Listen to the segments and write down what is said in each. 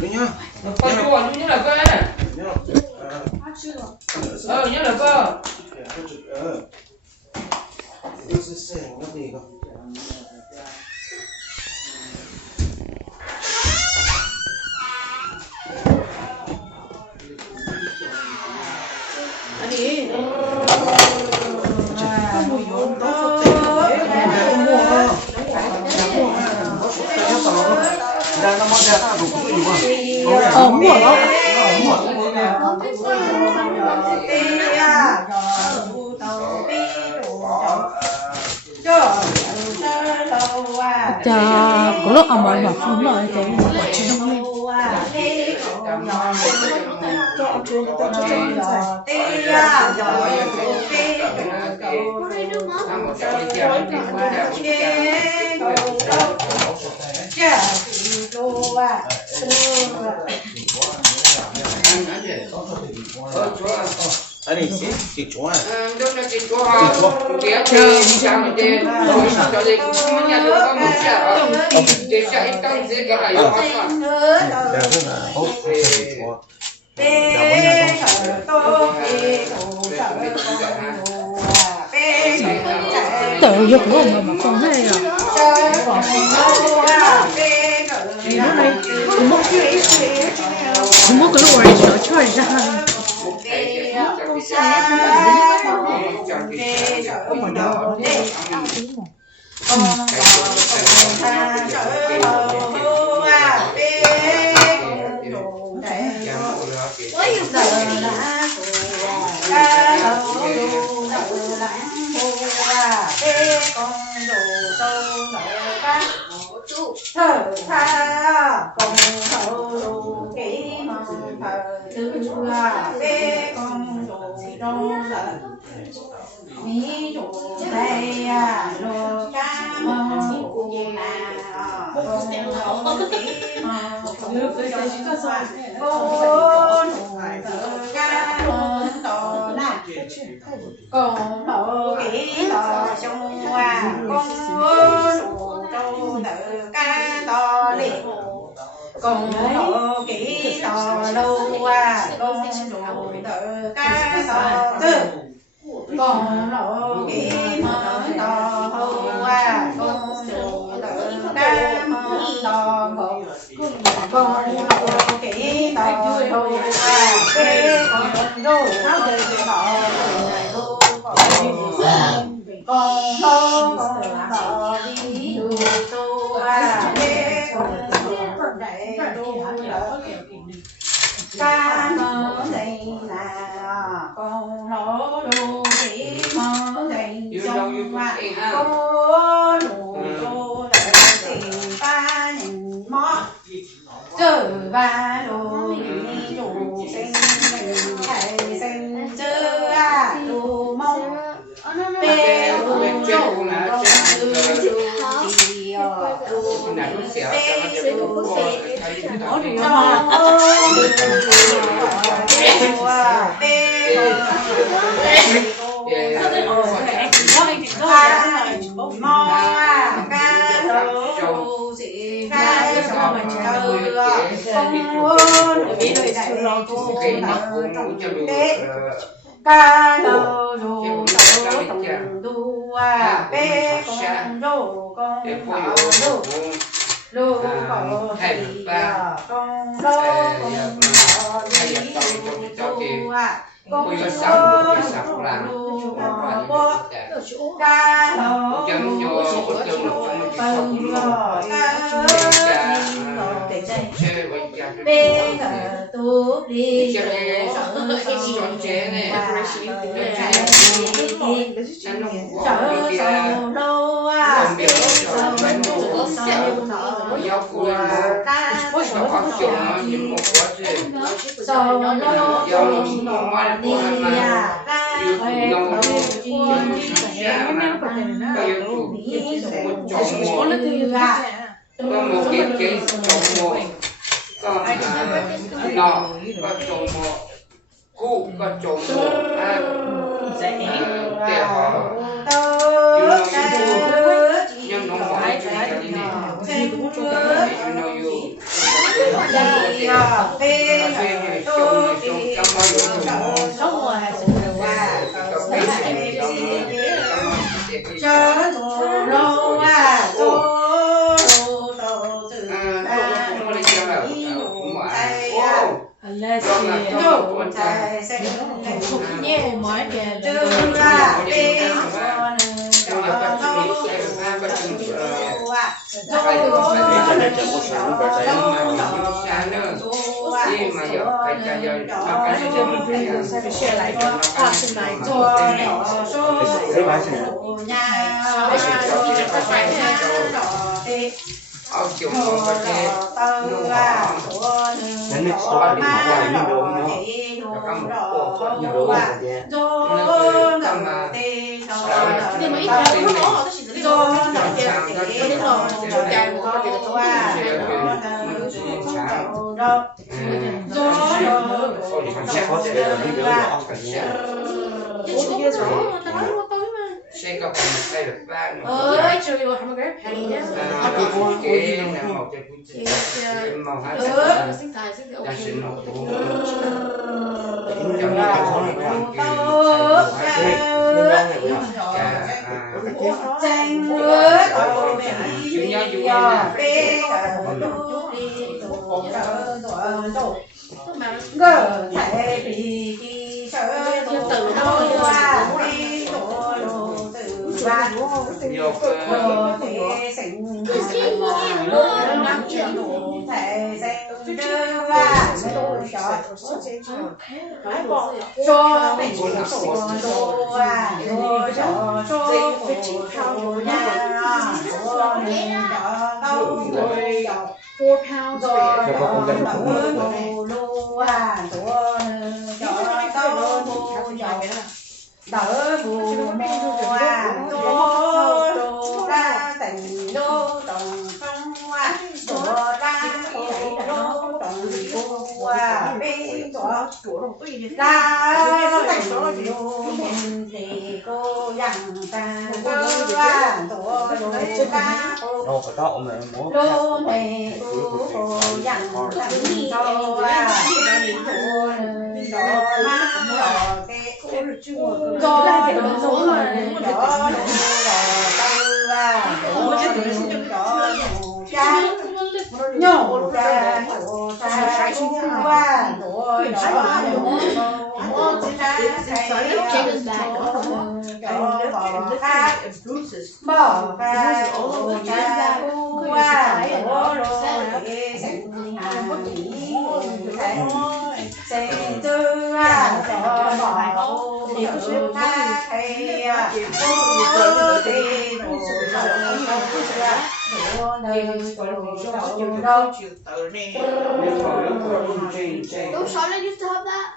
Đi nhá. Con chùa như là cơ. Như là cơ. Yêu sẽ nó gì không? 아니 mua đó. Chà, có lúc ông ấy bảo không nói cái 아니, 씨, 좋아. tự dục của ông mà không hay là không mất cái lúc này nó chơi ra thở tha cùng hậu đủ kỹ mong thở tư bê con đủ trong lần mỹ chủ thầy lô ca mong cụ nà con hậu kỹ mong con đủ ca mong tổ nà con hậu kỹ tỏ trong hoa con đủ trong tự ca to liệt con hộ kỹ tò lâu con đủ tự ca to tư con hộ kỹ mở tò hâu con đủ tự ca mở tò một con hộ kỹ tò hâu kê con đủ tự tò lâu con hô con tò đi đủ tu kê con đại đô ca mơ đây là con lỗ đô kỹ mơ đây trong con đô đại tiền ta nhìn mót chữ ba đô đi đủ sinh mình thầy sinh chữ đô mong bê đô đô ca lô lô tùng đu bê con lô con lô lô con thì con lô con đi lô con ca lô bê tu đi có một cái trồng một có nọ có trồng một cụ có trồng một để họ nhưng nó phải cái này you know you Don't Charlotte used to have that?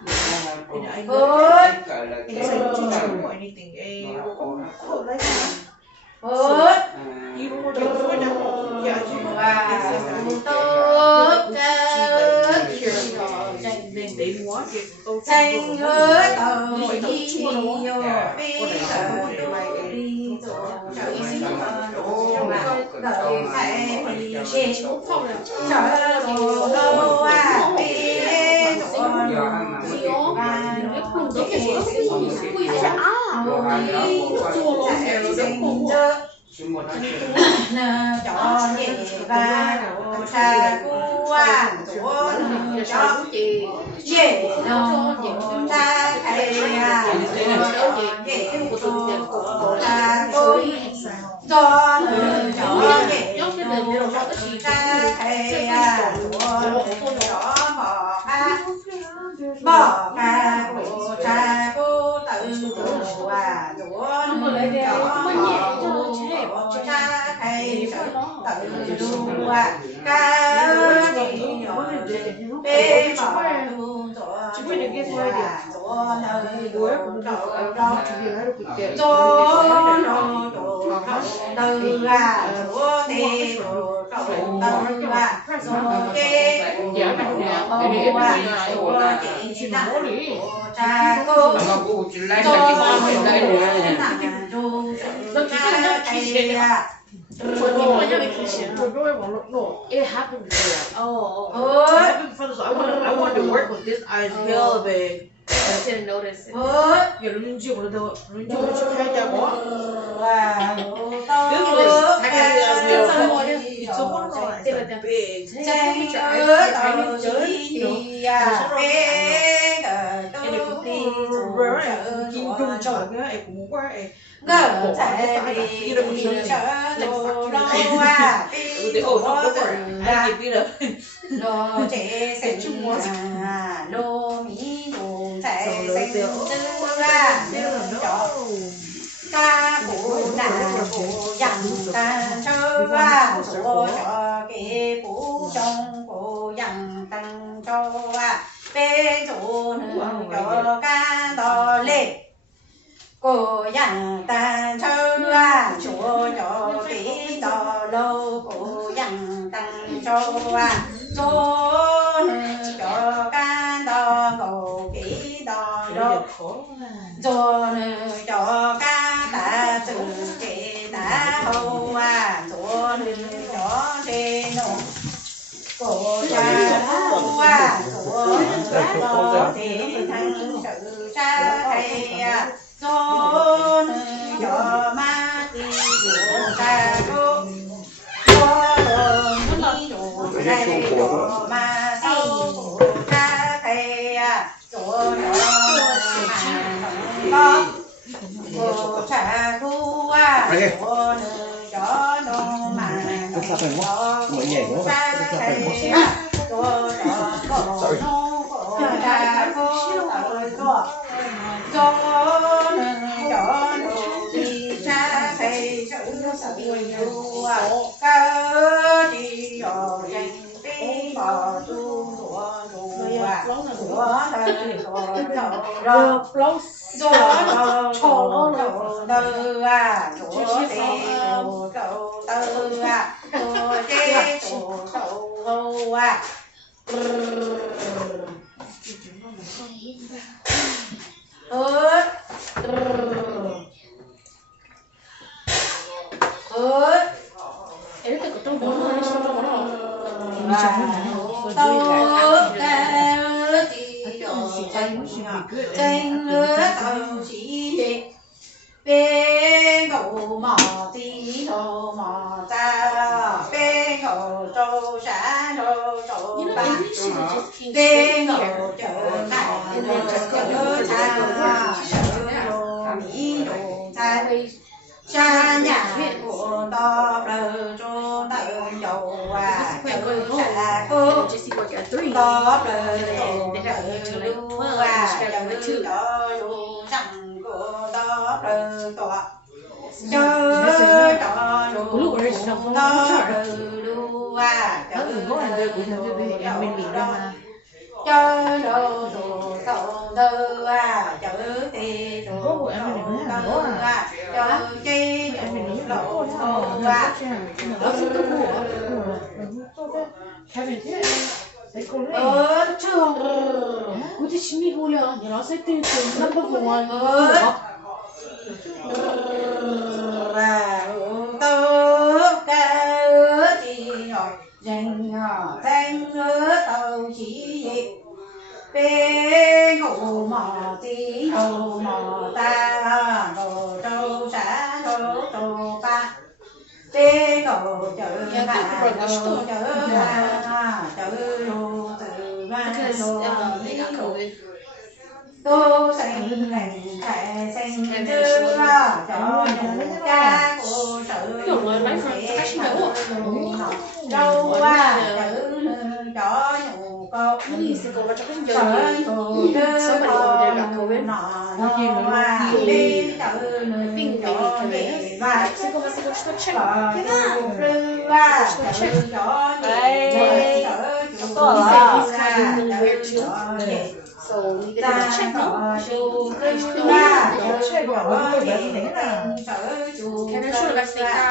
It happened before. Oh. It happened before the this eyes real big. I didn't notice it. 얘 룬지 오늘도 룬지 오늘 할자고. Big. ngờ chạy đi chợ đồ lo à lô trẻ sẽ chung lô mỹ đồ chạy xanh tư ra ca phụ nà phụ dặn ta chơ qua phụ cho kế phụ trong phụ dặn tăng cho bê chủ nữ cho ca to lên cô dặn ta chơ chúa cho kế to lâu cô dặn tăng cho chúa nữ cho ca to cô kế to lâu chúa nữ cho ca ta tự kế ta hậu chúa nữ cho thế nụ cô cha chúa cho thế thăng sự cha thầy chúa nữ cho ma ti chúa cha chúa mi chúa thầy chúa ma sau chúa cha thầy chúa cho cô cha chúa chúa nữ cho nó mà cho cha thầy chúa cho cô nó cô cha cô cho cho nó đi cha thầy sự yêu cơ đi ở danh tí bỏ tu của đời rồi chúa tư chúa tê chúa tư chúa tê chúa bê ngủ mò tí thô mò ta bê ngủ trâu xá trâu trâu ba bê ngủ chợ này chợ cha chợ mỹ đồ cha cha nhà của to đời cho đời dầu chợ cha cô to đời chợ lưu chẳng của to đời tọa chớ cho đủ to đời lưu chớ đâu đồ sầu tư chớ tê đồ sầu chớ chi đồ sầu trường 어제 심리 보려 내가 살 때 한번 공원 tớ ca chi rồi dành thanh tàu chỉ bê ngủ mò tí hồ mò ta đồ trâu xá đồ trâu ba bê ngủ chợ bà đồ chợ bà chợ đồ từ ba đồ tô xanh lành thẻ xanh chưa cho những ca của sự đâu chữ cho nhủ con sở thủ đưa con nọ đi chữ cho nhẹ và sở thủ đưa chữ cho nhẹ cho nhẹ So we get to check no. Can I show the vaccination?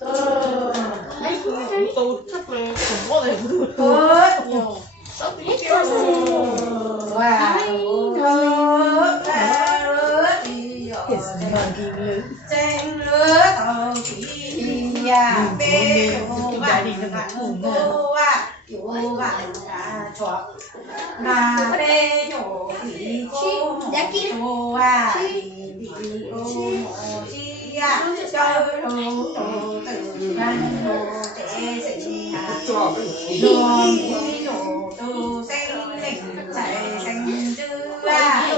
Có lịch à bê chủ vạn cô à chủ vạn à chọc mà bê chủ thì cô chủ à thì cô mồ chi à cho đồ từ văn đồ tế sinh à đồ tu sinh linh chạy sinh tư à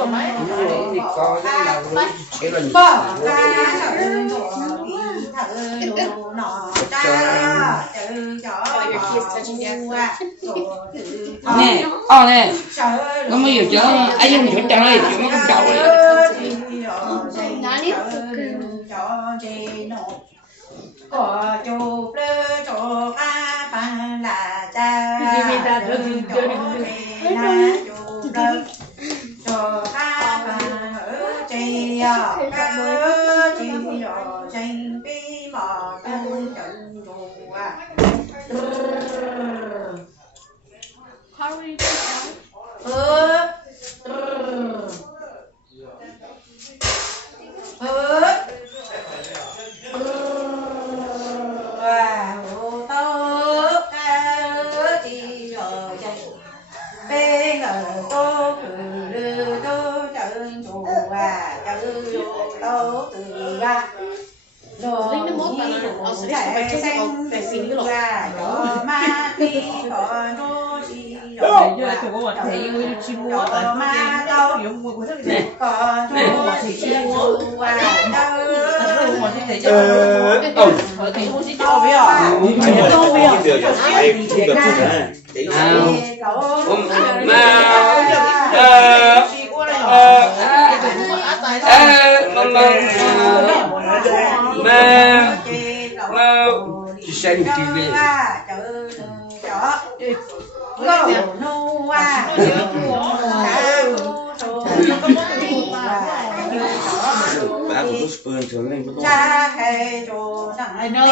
bỏ ca thở đồ nọ ta từ cho nè nè nó mới vừa chở ai dân chỗ trời chỗ nó không trâu có chụp lơ chỗ a bằng là cha đừng chỗ na chụp lơ chỗ a bằng ở chị ở cơ chị ở tranh bi mò chân chân đồ à Linh nó mốt là nó sẽ phải cho cái về xin cái lỗi. Sẽ đi TV. Bà cũng có spoon thường lên có I know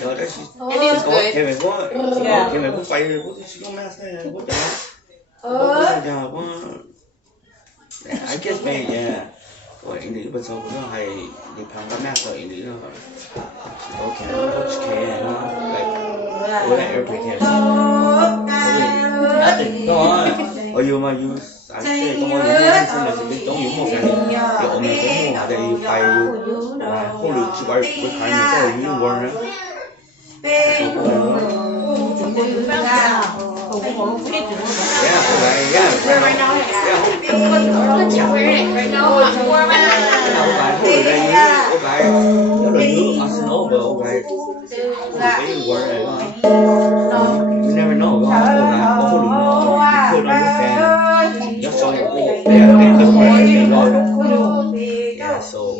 Đó đấy chị có cái này có quay có cái mask này có cái có I guess maybe yeah rồi anh nghĩ bên sau cũng hay đi phăng cái mask rồi anh nghĩ nó okay what's care nó like với lại airplane nothing go on or you mà you anh sẽ có mọi người xin là sẽ tổng dụng một cái thì ông này cũng mua đây phải không được chỉ phải khai mình cái gì luôn nữa You never know. Yeah, so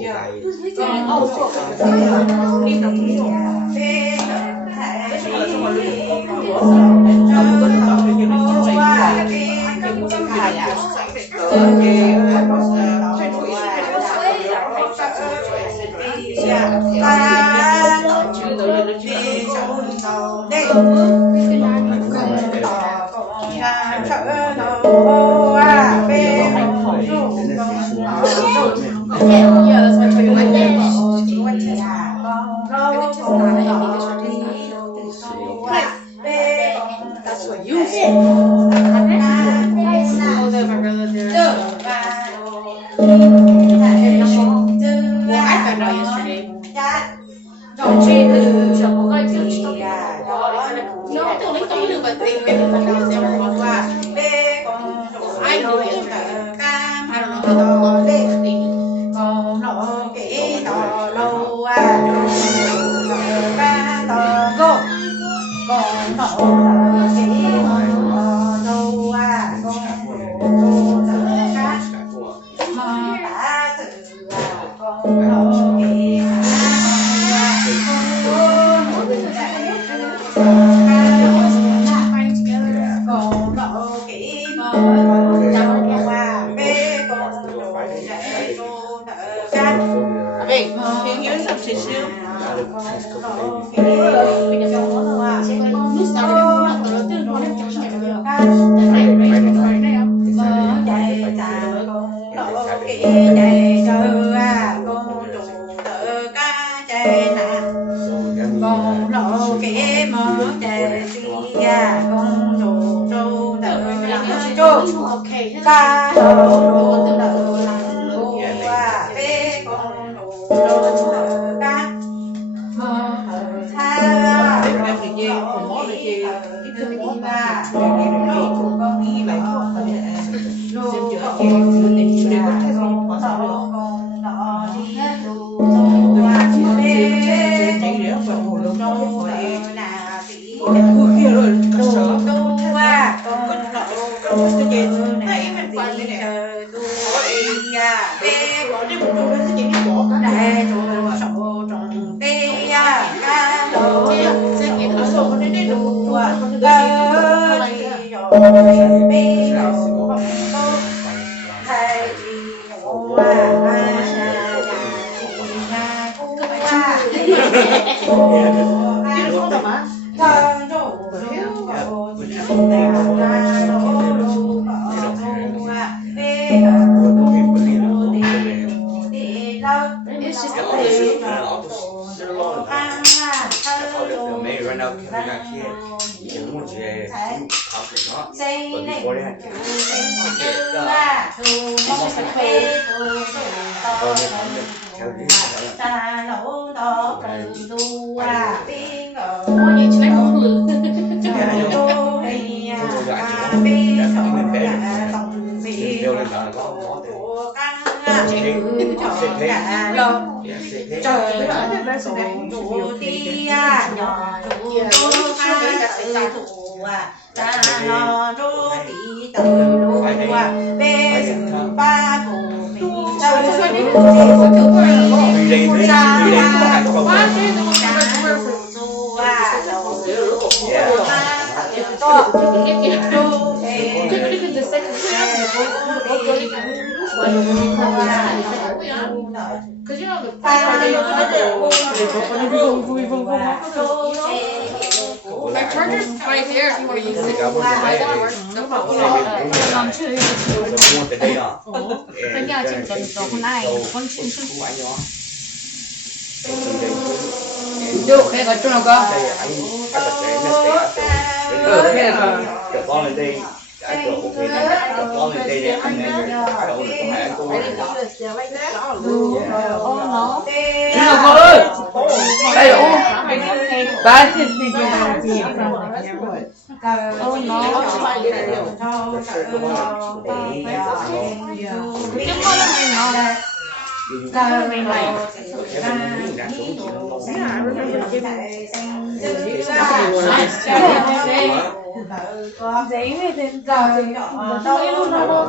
That's what you said. Well, I found out yesterday. Don't change the trouble. Like, no, don't do it, but they maybe found out everyone. I know yesterday. I don't know how to look. Hãy subscribe cho kênh Ghiền Mì Gõ để không bỏ lỡ những video hấp dẫn. chô ca đồ đồ đồ lăng đồ và bê con đồ đồ đồ ca tha My charger's right here if you want to use it. Cái nhà chị tuần hôm nay con chim Được, đây có chung nào cơ? Cái là con lên đây đã được ok con lên đây để ăn này cái đầu này có hai cô chung nào con ơi. Đây ô. Ba.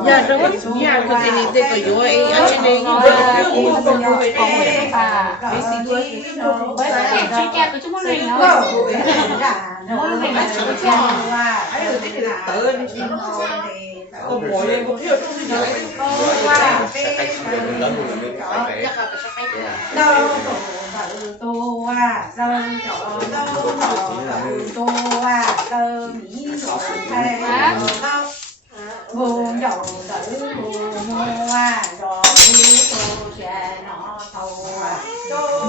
Yeah, the one, yeah, because they need this for you. Actually, buồn dầu tử buồn hoa rồi cô cha nó thầu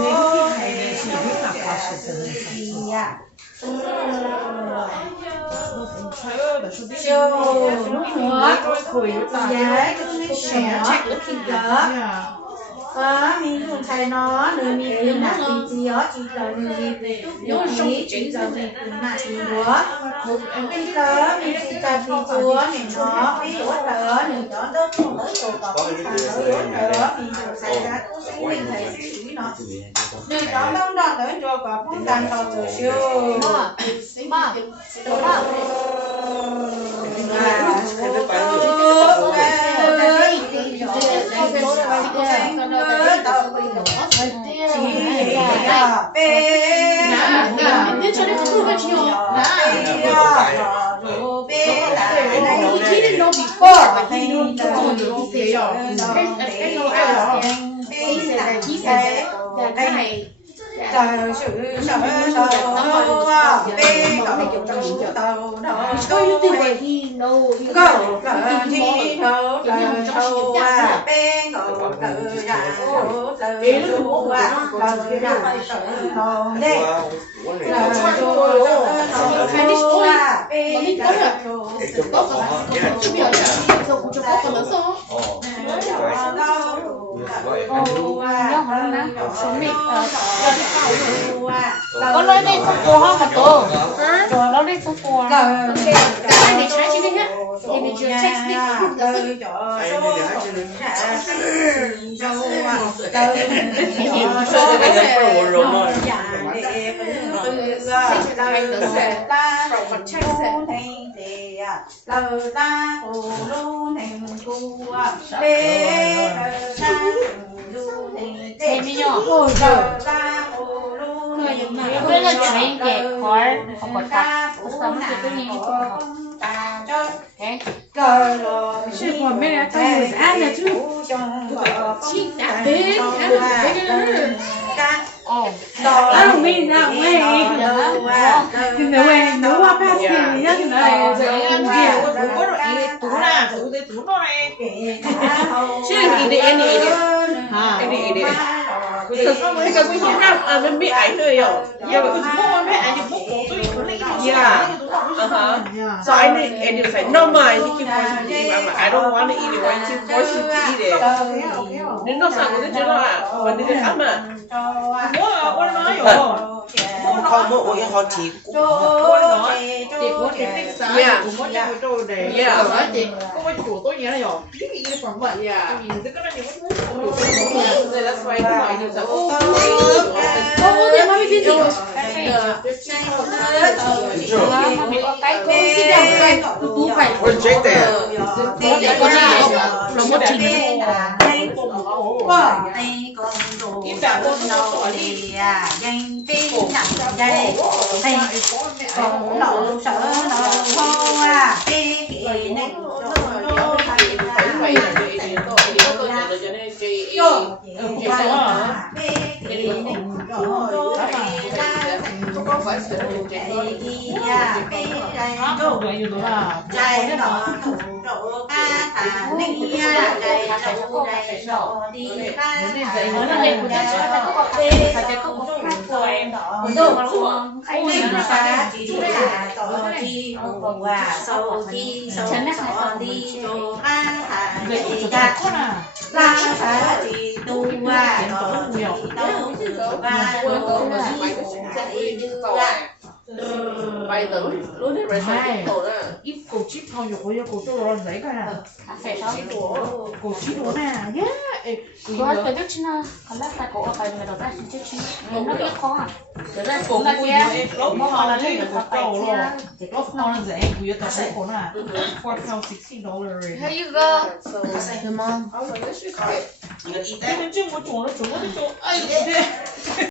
nếu như thầy chỉ biết là có sự gì à chưa lúc nữa giá cứ sẽ có mình dùng thầy nó nơi mình là gì đó chỉ là người chỉ là người là gì đó bây giờ mình chỉ cần vì chúa mình nó ví dụ là mình đó đâu không tới chỗ có đó mình dùng thầy ra cũng sinh mình thầy suy nghĩ nó mình đó đâu đó tới chỗ có cũng đang tàu từ siêu He didn't know before, but he knew he said that giờ sự sở đầu bê cầu đầu đầu cầu thi đầu đầu bê cầu tự ra đầu đầu ra đầu đây có nói đây không cô không mà tổ rồi nó đây không cô anh để trái chứ đi hết thì mình chưa check đi bây giờ chuyện kể khỏi không có thật sao nó cứ như thế是我们俩当时按的就气打别啊，没那喂，那喂，那我怕死你，要是那这样子，我说你读啦，读的读到嘞，是你的你的，啊，你的。cái cái Việt Nam mình bị ảnh thôi rồi, giờ mình không biết ảnh thì bốc cổ tôi có lấy gì à, so I need and you say no my, he keep forcing me to eat, I don't want to eat it, why you keep forcing me to eat it? Nên nó sang cái chuyện là, vấn đề khác mà, tôi nói rồi, không mỗi mỗi họ chỉ tôi nói, chị có thể tích sáng, cũng có thể tôi để, nói chị, có cái chủ tôi nhớ là rồi, cái gì còn vậy à, cái này thì cũng rồi là xoay cái loại điều xấu. Thì mà biết gì? Ôi chết tè. là một trình bài tử luôn đấy rồi sai tổ đó ít cổ chip thôi rồi cổ tôi rồi đấy coi nào cổ chip đó nè yeah có cái chút chứ nào còn là phải có cái người đó ra chút chứ nó biết khó à cái này cổ là kia lúc mà họ là lấy được cổ rồi lúc nào là dễ quý tao thấy cổ là $4.16 here you go nhưng mà chưa một chỗ nó chỗ ấy